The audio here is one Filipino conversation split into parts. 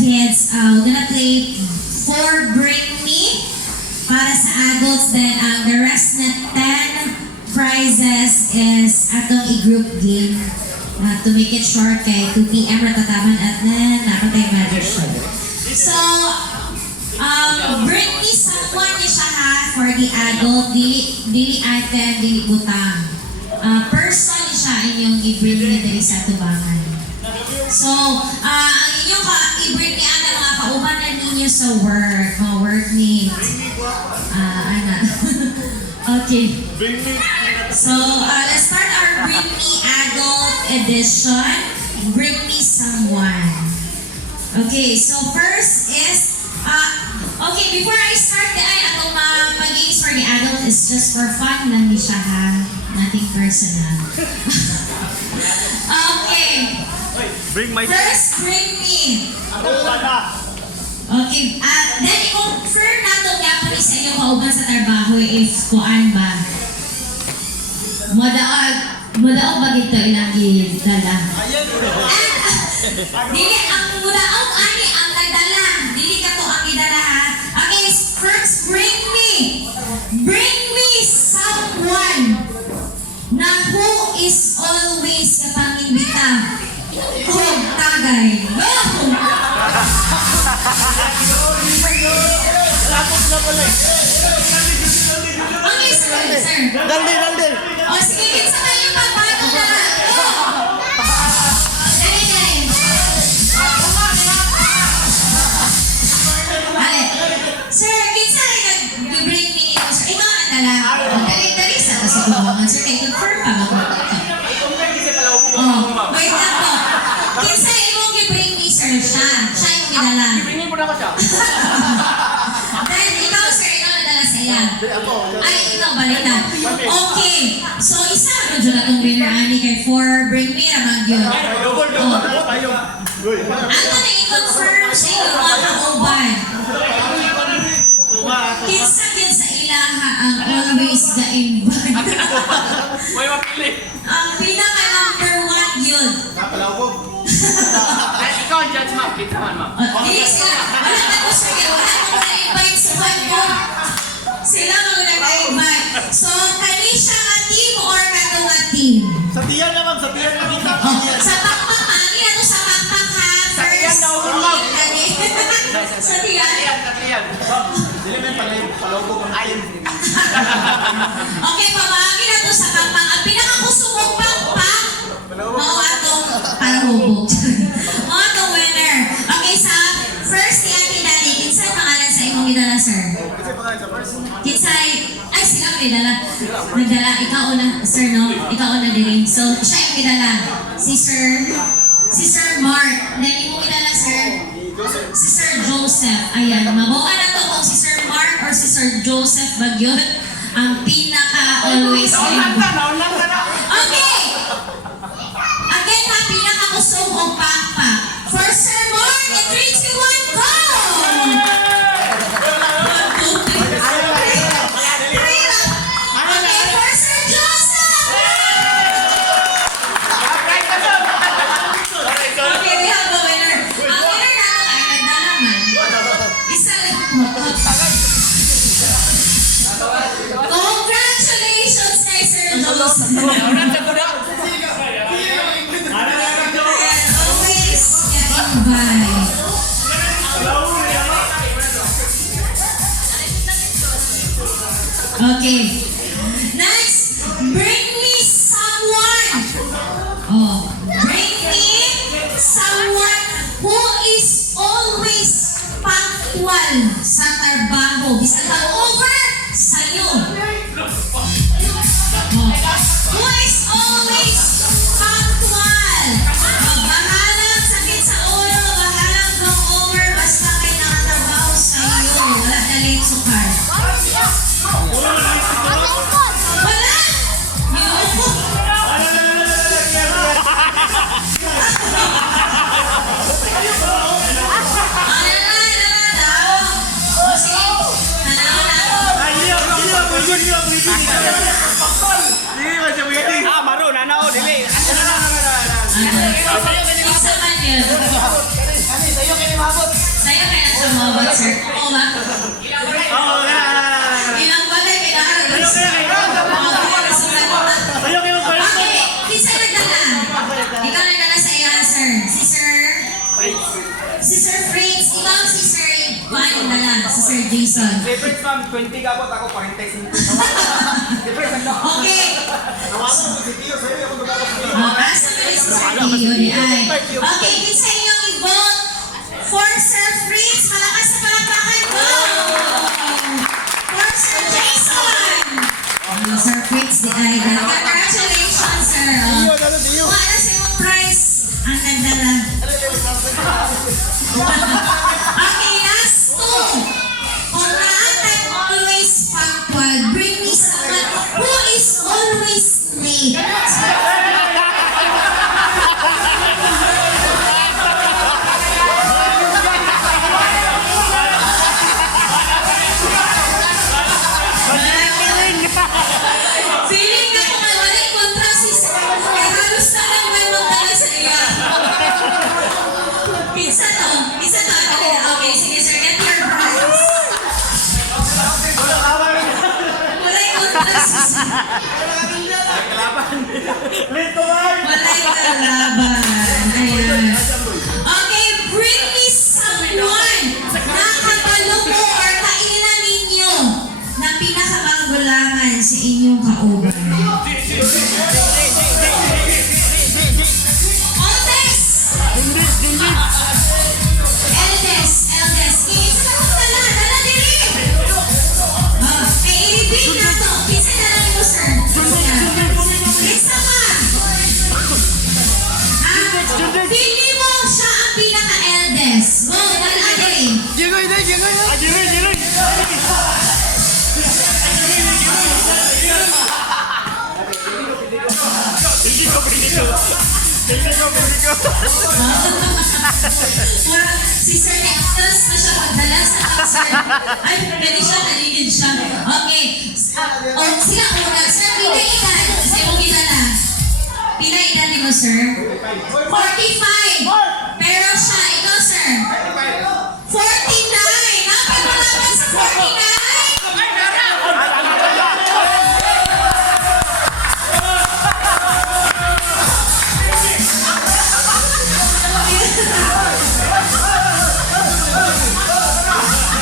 kids, we're gonna play For Bring Me para sa adults. Then the rest na 10 prizes is atong i-group game. To make it short, kay 2 p.m. ratataman at then napatay magic show. So, bring me someone niya siya ha for the adult, dili item, dili butang. Person niya siya inyong i-bring niya dali sa tubangan. So, ang inyong i-bring niya ang mga kauban na ninyo sa work, mga workmate. Okay. So, let's start our Bring Me Adult Edition. Bring Me Someone. Okay, so first is, okay, before I start the atong pag-games for the adult is just for fun lang siya ha. Nothing personal. Okay. Bring my... First, bring me. Okay, then i-confirm na ito gapon sa inyong kauban sa trabaho if kuan ba. Mudaog ba gito ilang gidala? Dili, ang mudaog ani ang nagdala. Dili ka to ang gidala ha. Okay, first, bring me someone na who is always kapangimbita. Kung tagay. Go! Okay, sir. Dali. O, sige, kinsa kayo pagbago na. Go! Dali. Sir, kinsa kayo nag-bring me ito? Sir, ikaw ang dala. Dali sa kasubukan. Sir, kayo confirm pa ba? Wait lang po. Kinsa imong i-bring me, sir? Siya yung gidala. Bringin mo na ako siya. Dahil ikaw, sir, ikaw nadala sa iya. Ay, ikaw balita. Okay. So, isa na dyan na itong winner, ani, kay For Bring Me, ramang yun. Ano na i-confirm sa iyo, mga kauban? Kinsa sa ilaha ang always the invite. May mapili. Ang pinaka number 1 yun. Ay, ikaw ang judge, ma'am. Kita man, ma'am. Hindi sila. Wala na ko sila. Wala akong na-invite sa banyo. Sila mga na-invite. So, kani siya nga team or kato nga team? Sa tiyan na, ma'am. Sa tiyan na kita. Sa pakpak, mangin na to sa pakpak ha. Sa tiyan daw, ma'am. Sa tiyan. Dili may palawgo mo. Ayun. Okay, pamangin na to sa pakpak. Ang pinakakusumong pakpak, mao atong palahubog. Mao atong winner. Okay, sa first yan kinali, kinsay pangalan sa imong gidala, sir? Kasi pa sa first. Kinsay, ay sila ang gidala. Nagdala, ikaw una, sir, no? Ikaw una din. So, siya yung gidala. Si Sir Mark. Then, imong gidala, sir? Si Sir Joseph. Ayan, mabuka na to kung si Sir Mark or si Sir Joseph Bagyot ang pinaka-always Okay! Again ha, pinaka-kusong o pakpak. For Sir Mark, in 3, 2, 1, go! Okay, for Sir Joseph! Okay, we have the winner. Ang winner na ito ay nagdalaman. Isa lang po. Congratulations kay Sir Joseph. Always get invite. Okay. Next, bring me someone. Oh, bring me someone who is always punctual sa trabaho. Bisan pa over sa'yo. Who is always punctual? Bahalang sakit sa ulo, bahalang long over, basta kayo nakatrabaho sa'yo. Wala na late sukar. Wala! Maro, nanao, dili. Isa man yun. mabot. Sa'yo kaya na siya mabot, sir. Oo ba? Oo, Ilang balay, kailangan. Okay, kinsa nagdala? Ikaw nagdala sa iya, sir. Si Sir Fritz. Ikaw si Sir Juan yung dala. Si Sir Jason. Favorite ma'am, 20 gabot ako, 45. Okay. Tawagan mo si Tio, sa'yo ako nagkakasin. Asa mo si Sir Tio ni Ay. Okay, kinsa inyong i-vote for Sir Fritz? Malakas na palakpakan ko. For Sir Jason. Sir Fritz di Ay. Congratulations, sir. Tio, ano Tio? Ano sa imong prize ang nagdala? Okay, last two. Kung naatay always punctual, bring me someone who is always late. Feeling na kung may walay kontra si Sir, kaya halos na lang may magdala sa iya. Pizza to. Okay, sige sir, get your prize. Walay kontra si Sir. Walay kalaban. Ayan. Okay, bring me someone na kabalo mo or kainan ninyo na pinakamagulangan sa inyong kauban. Aldes! Eldes. Isa na kong dala diri. May ilibig na to. Isa na lang ito, sir. Isa pa. Pili mo siya ang pinaka-eldes. Go, dala diri. Si Sir Nexus na siya magdala sa sir. Ay, pwede siya, naligid siya. Okay. O, sila una. Sir, pila edad? Kasi mo gitala. Pila edad ni mo, sir? 45. Pero siya, ikaw, sir? 49. Napagmalaman sa 49.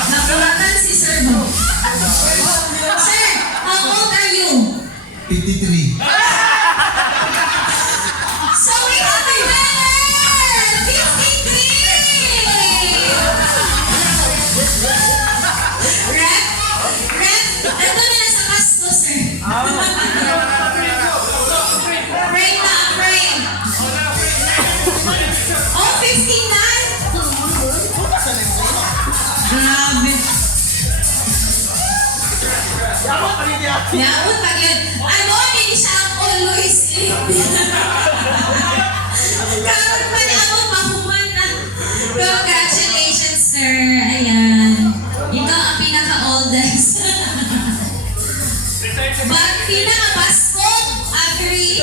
Napulatan si Sir Bo. Sir, how old are you? 53. So we have a winner! 53! Rep, ito na sa kasto, sir. Frame na, frame. Oh, 59? Grabe. Yaon pag yun. Ano, hindi siya ang always late. Karoon pa niya ako mahuman na. Congratulations, sir. Ayan. Ikaw ang pinaka-oldest. But pinaka-pasko, agree?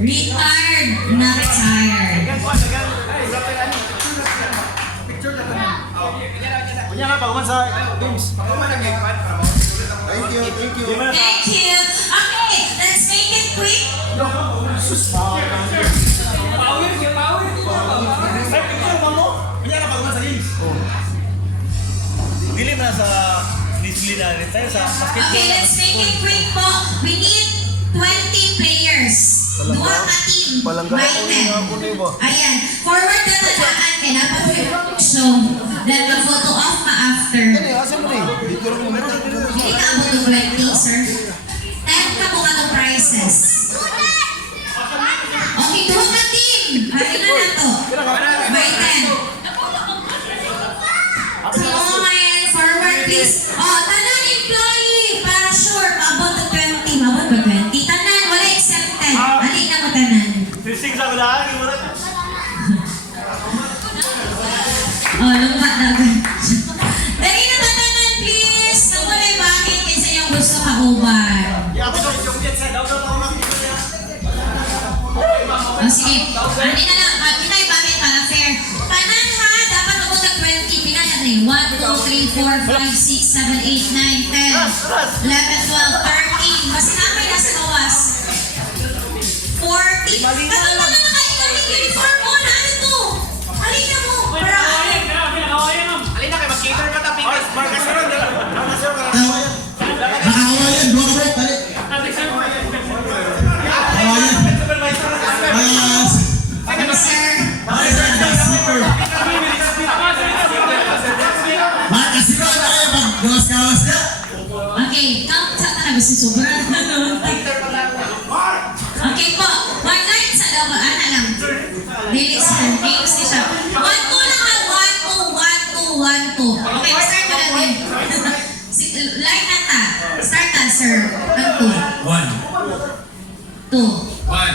Retired, not tired. Kunya na, pagkuman sa games. Thank you. Thank you. Okay, let's make it quick. Kunya na, pagkuman sa games. Dili na sa Nestle na rin tayo sa basketball. Okay, let's make it quick po. We need 20 players. Dua ka team. May 10. Ayan. Forward na talaan kay dapat show. Then mag-photo off ma after. Hindi ka abot ng like sir. 10 ka po ka itong prizes. Okay, dua ka team. Hali na na to. May 10. Come on, forward please. Oh, tanan employee. Para sure, maabot ng 20. Maabot ba 20? Tanan, wala accepted. Hali na mo tanan. Fishing sa gulahan. Oh, lumpat na agad. Dali na tanan, please. Naku na yung bakit kaysa yung gusto ka-uban. Oh, sige. Hindi na lang. Kita yung bakit 4, 5, 6, 7, 8, 9, 10, 11, 12, 13. Masinapay na sa gawas. 40. Katong mga naka-ikaw uniform mo na ano to? Halika mo. Para Alin na kayo, mag-cater pa ta, Pikas. Marcas na ron, dala. Nakahawayan, dua ko, tali. Hawayan. ano, sir? Makasira na kayo, mag-gawas-gawas na. Okay, count sa talaga si Sobra. Okay po, one line sa daw, ana lang. Dili sir, games ni siya. 1, 2 lang ha, 1, 2, 1, 2, 1, 2. Okay, start mo natin. Line na ta. Start na, sir. 1, 2. 2. 1,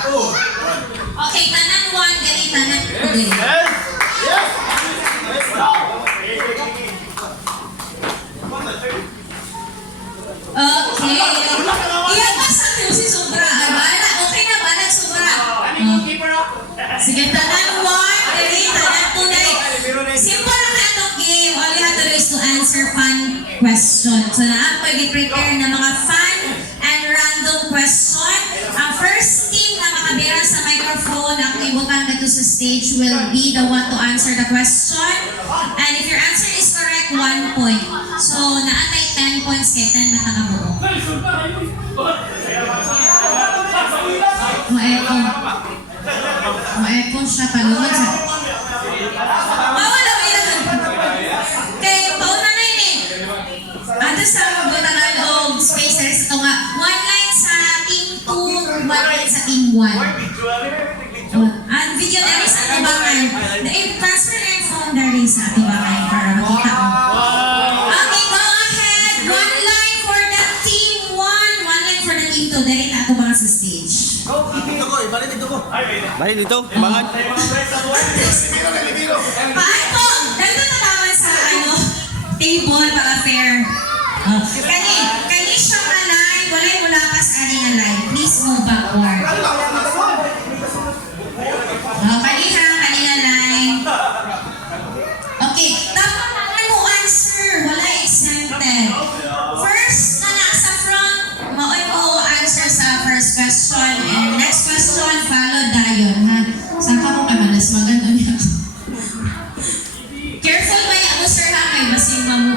2. Okay, tanan 1, dali, tanan 2, dali. Okay. Iyan ba sa iyo si Sobra? Ay, bala. Okay na, bala, Sobra. Sige, tanan 1, dali, tanan 2, dali. Simple lang na itong game. All you have to do is to answer fun question. So, na-apoy i-prepare na mga fun and random question. Ang first team na makabira sa microphone, ang ibutan dito sa stage will be the one to answer the question. And if your answer is correct, 1 point. So, naatay 10 points kay 10 na takabuo. Maeko. Maeko siya palunod sa... Mawala mo yun. Kay pauna na yun eh. Ando sa butanan o spacers ito nga. 1 line sa team 2, 1 line sa team 1. Ang video na rin sa atibangan. Transfer na yung phone na rin sa atibangan para makita mo. Okay, go ahead. 1 line for the team 1, 1 line for the team 2. Dahil ako ba sa stage? Balik dito, ibangan. Paano? Dito tataman sa table para fair. Kani siya ka line, walay mula ka sa aning na line. Please move backward. Kani na line. Okay, dapat naman mo answer. Wala exempted. First, na nasa front, maoy mo answer sa first question. And next question, followed dayon, ha? Saan ka mo kamalas? Maganda niya. Careful ba yan mo, sir, ha? May basing mamu.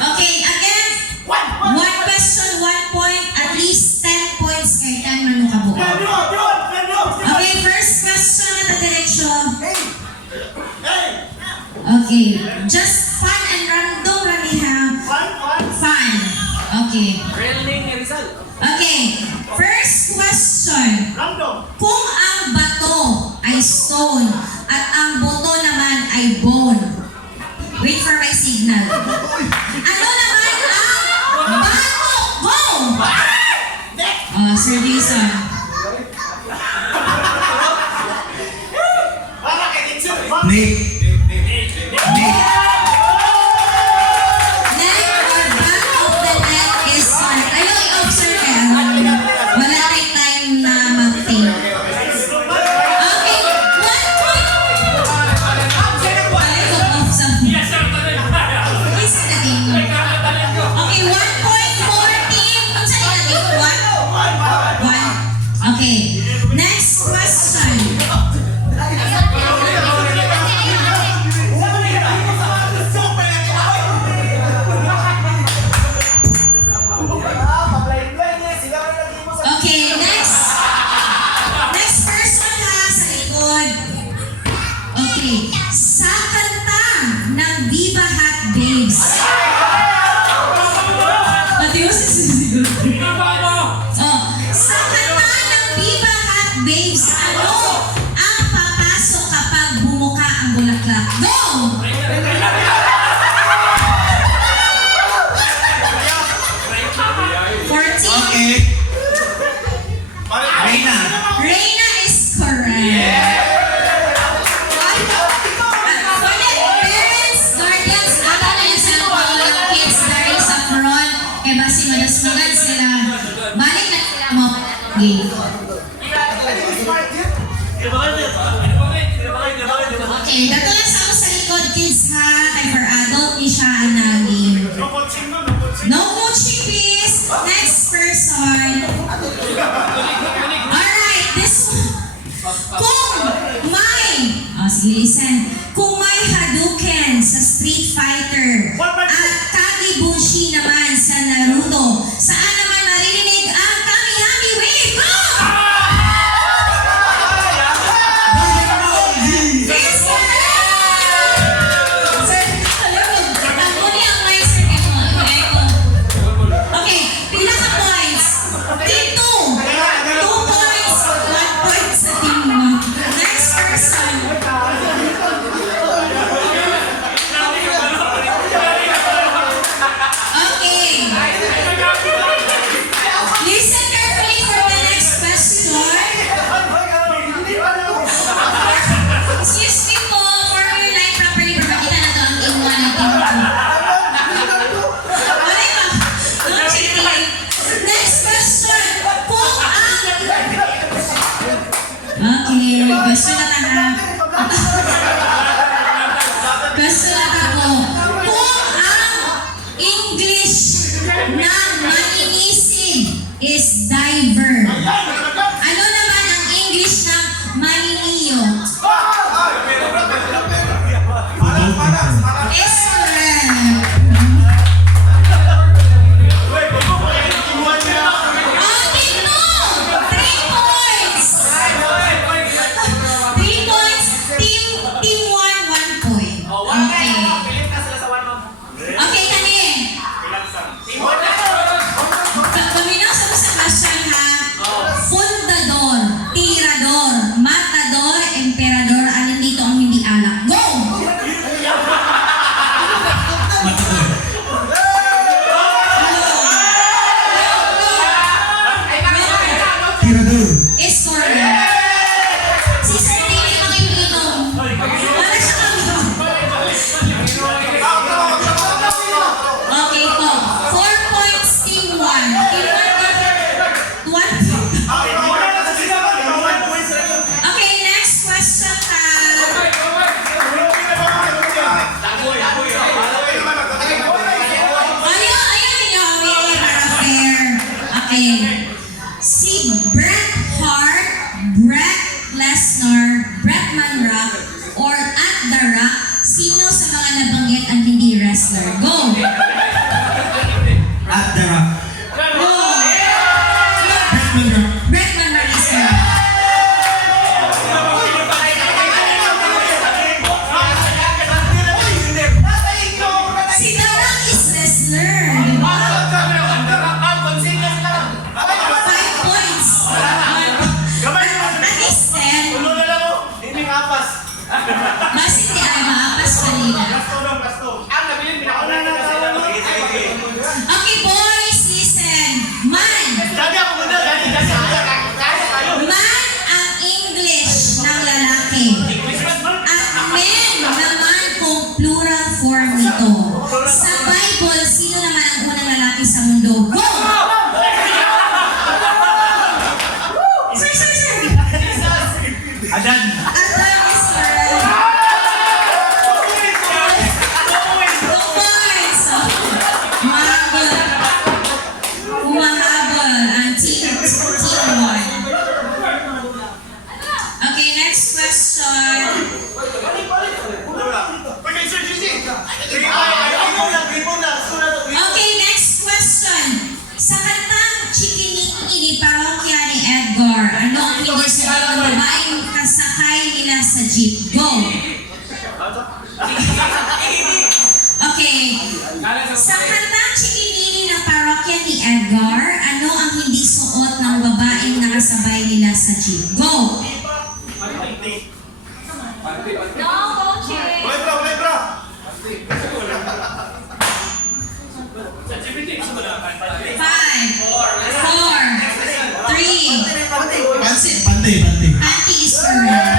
Okay, again. One question, 1 point. At least 10 points kay 10 man mo kabuo. Okay, first question na direksyon. Okay, just fun and random rally ha. Fun. Okay. Okay, first question. Kung ang bato ay stone at ang boto naman ay bone. Wait for my signal. Ano naman ang bato? Go! Sir Jason. Nick. Neck or back of the neck is correct. Ayaw i-observe eh. Wala tayong time na mag-think. Okay, 1 point. Ayaw off sa... Isa na din. Okay, 1 point for team. Kung saan natin? 1? Okay. Next question. Okay, next. Next person ha, sa likod. Okay, sa kanta ng Viva Hot Babes. Pati mo sa sisigod. Oh, sa kanta ng Viva Hot Babes, ano ang papasok kapag bumuka ang bulaklak? Go! Okay. Reyna. Reyna is correct. Pwede Okay, dato lang sa ako sa likod, kids ha. Kay for adult ni siya ang naging. No coaching no, no coaching. No coaching, please. Next person. Alright, this one. Kung may, sige, listen. Kung may Hadouken sa Street Fighter at Kage Bunshin naman sa Naruto, saan naman maririnig ang Kamihami Wave? Go! Yes, correct! Sir, alam mo, ako ni ang may sir ko. Okay, pila ka points? Team 2. 2 points. 1 point sa team 1. Next person. Okay. Listen carefully for the next question. Excuse me po, for your line properly, papakita na to ang team 1 at team 2. Wala ba? No cheating. Next question. Kung ang... Okay, question na tahan. Question na ako. Kung ang English ng maninisig is diver, ano naman ang English ng maniniyo? Is correct. Okay, no! 3 points! 3 points. Team 1, 1 point. Okay. Okay, kani. Kaminaw sa sa question ha. Fundador, tirador, matador, emperador, alin dito ang hindi alak? Go! Tirador. Is correct. Si Sir Dili makipinom. Wala siya kami. Okay po. 4 points team 1. Team 1 Okay, next question ha. Ayaw niyo. Really para fair. Okay. Si Bret Hart, Brock Lesnar, Bretman Rock, or At The Rock, sino sa mga nabanggit ang hindi wrestler? Go! At the rock. Go! Batman rock. Bretman Rock is correct. Si The Rock is wrestler, di ba? 5 points. At least 10. Basit di ay maapas kanina. Okay, boys, listen. Man ang English ng lalaki. At men naman kung plural form nito. Sa Bible, sino naman ang unang lalaki sa mundo? Go! Sir. Adan. Adam is correct. 2 points. Humahabol ang team 1. Okay, next question. Okay, next question. Sa kantang Chikiniki ni Parokya ni Edgar, ano ang hindi suot ng babaeng kasakay nila sa jeep? Go! Okay. Sa kantang Chikiniki ng Parokya ni Edgar, ano ang hindi suot ng babaeng nakasabay nila sa jeep? Go! No, coaching! Five, four, three. Pante. Panty is correct.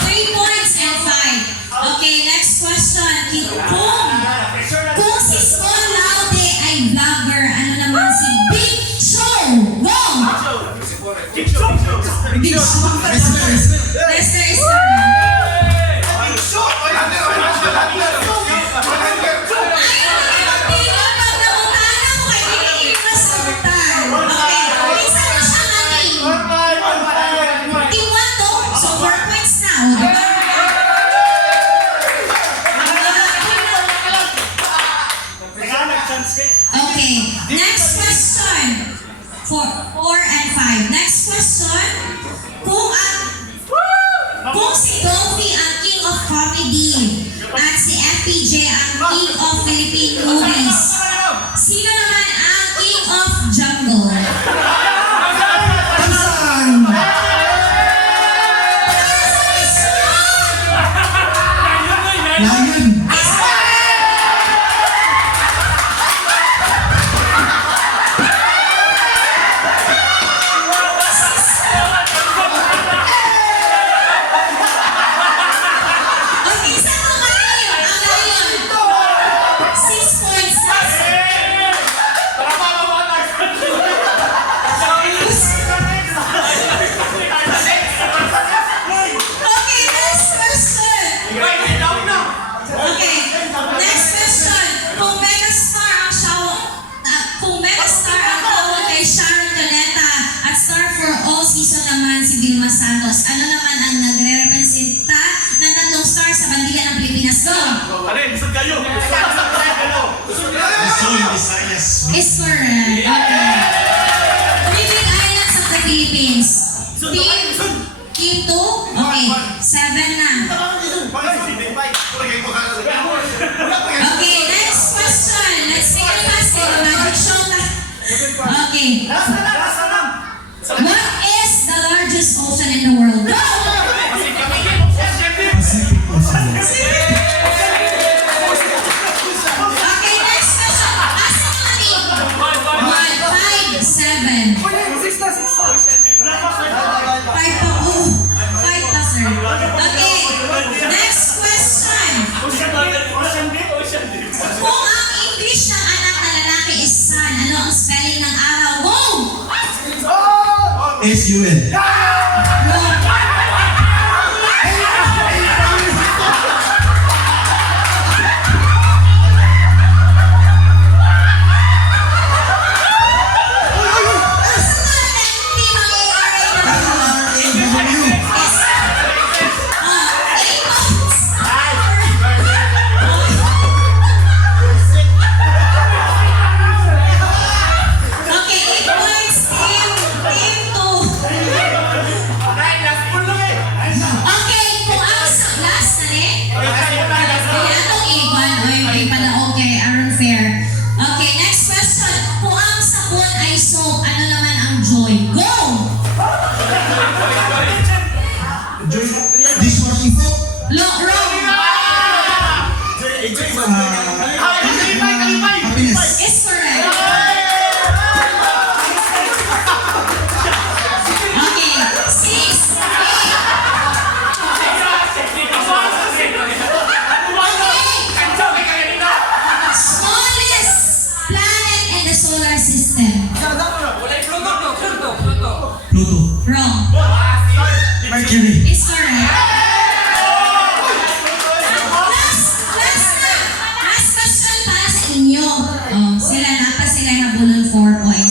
Three points and 5. Okay, next question. Kung Okay, next question. 4 and 5. Next question. Kung si Dolphy ang king of comedy at si FPJ ang king of Philippine movies, sino naman ang king of jungle? Tarzan! Lion! Okay, sakto kayo. Ang lion. 6 points. Para mamamatay. Okay, next question. Wait, down na. Okay, next question. Kung megastar ang tawag kay Sharon Cuneta at star for all season naman si Vilma Santos, ano naman ang nagre-representa ng tatlong star sa bandila ng Pilipinas? Go! Alin, saan kayo? Luzon, Visayas. Is correct. Okay. Living Islands of the Philippines. Team 2? Okay, 7 na. Okay, next question. Let's make it fast. Magic show na. Okay. What is the largest ocean in the world? Go! Pacific Ocean. Okay, next question. Asa mga team? 1, 5, 7. 5 pa po. 5 pa, sir. Okay. Next question. Kung ang English ng anak na lalaki is sun, ano ang spelling ng araw? Go! S-U-N. R-A-W. Okay, 8 points, team 2. Okay, kung ang last na rin. Kaya itong iwan, may panaog kay Aaron Fair. Okay, next question. Kung ang sabon ay soap, ano naman ang joy? Go! Dishwashing soap. Wrong. Happiness. Is correct. Okay, 6, 8. Smallest planet in the solar system. Pluto. Wrong. Mercury. Is correct. Last question para sa inyo. Sila nabulol 4 points.